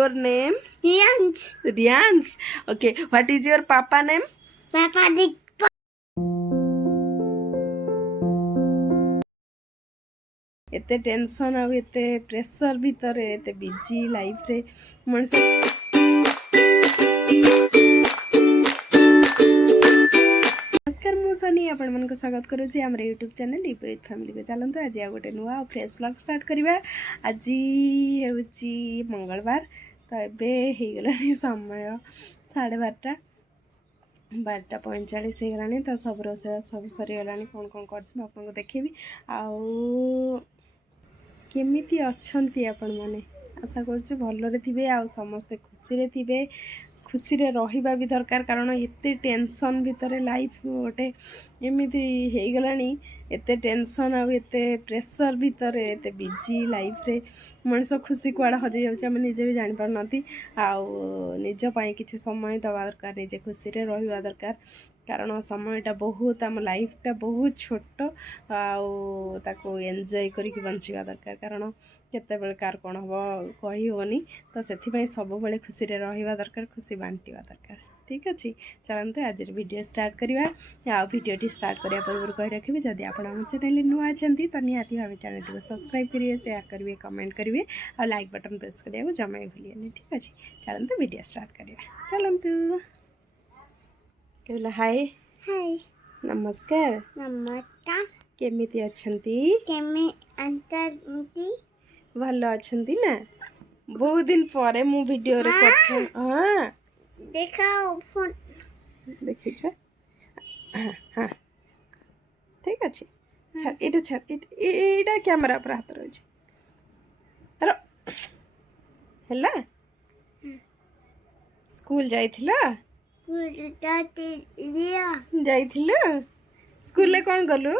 Your name? Rians. Rians. Okay. What is your papa name? Papa Dick. एते tension आ एते pressure भीतर एते busy life रे मनुष्य नमस्कार मु सनी आपण मन को स्वागत करू छी हमर YouTube channel UV with family को चलंतो आज गोटे नुआ फ्रेश ब्लॉग स्टार्ट करबा आज हेउची मंगलवार तो एबे हे गलानी समय 12:30 12:45 हो गलानी तो सब रोसे सब सरी गलानी कोन कोन करछ आपन को देखेबी आउ केमिति अच्छंती आपण माने आशा करछु भल्लो रे थिबे आ समस्त खुशी रे थिबे खुशी रे रहिबा भी दरकार कारण एते टेंशन भीतर लाइफ गोटे एमिति हे गलानी एते टेंशन आ एते प्रेशर भीतर एते बिजी लाइफ रे मनुष्य खुशी कुआड़ा हजे जाउछ हम निजे भी जानि पार नथी आ निज पई किछि समय दवा दरकार निजे खुशी रे रहिबा दरकार कारण समयटा बहुत आम लाइफटा बहुत छोट आको एंजॉय करके बंचिबा दरकार कारण केतेबेले कार कौन हम कही होनी तो से सब बेले खुशी रे रहिबा दरकार खुशी बांटिबा दरकार ठीक अच्छे चलते आज वीडियो स्टार्ट करवा आ वीडियोटी स्टार्ट करने पूर्व कही रखी जदि आप चैनल नुआ अच्छा तो निहाती भाव चैनल को सब्सक्राइब करेंगे शेयर करेंगे कमेंट करेंगे और लाइक बटन प्रेस करने जमा भूलिए ठीक अच्छे चलते वीडियो स्टार्ट करवा चलतु कहला हाय हाय नमस्कार नमस्कार केमिति अछंती केमे अंतरमिति भलो अछंती ना बहुत दिन परे मु वीडियो रे करथन हां देखाओ फोन देखि छ हां हां ठीक अछि छाड़ एटा कैमरा पर हाथ रह छै हेलो हला स्कूल जाइथिला जाइथिला स्कूल ले कोन गलु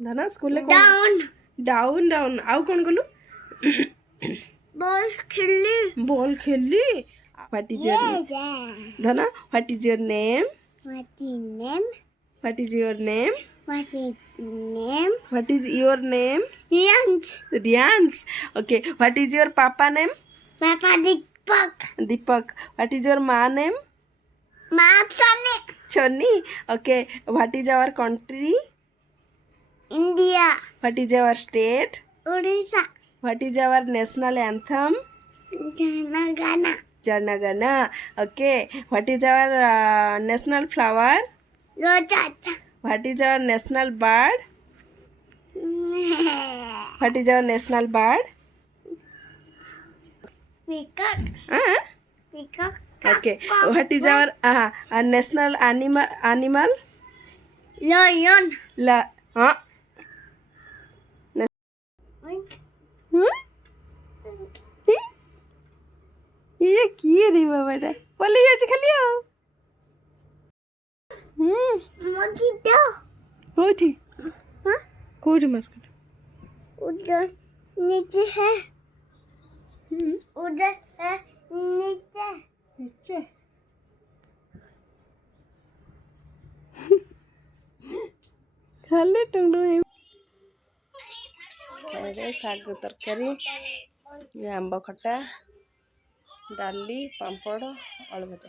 धना school lay down down down आउ कोन गलु बॉल खेली व्हाट इज योर धना what is your name What is name? What is your name What is name? What is your name Rians. Riyansh okay what is your papa name Papa Dick. Deepak what is your माँ name Matane. Choni okay what is our country India. what is our state Odisha. what is our national anthem Ghana. Jana Gana okay what is our national flower Rosetta. what is our national bird what is our national bird Peacock. Peacock. okay what is our national animal Lion. la huh ये किए रे बाबाटा पले जाछ खाली Mosquito. कोठी हाँ? कोठी mosquito उधर नीचे है उधर है नीचे नीचे खाली टंडो है साग तरकारी आंब खटा डाली पापड़ आलू भजा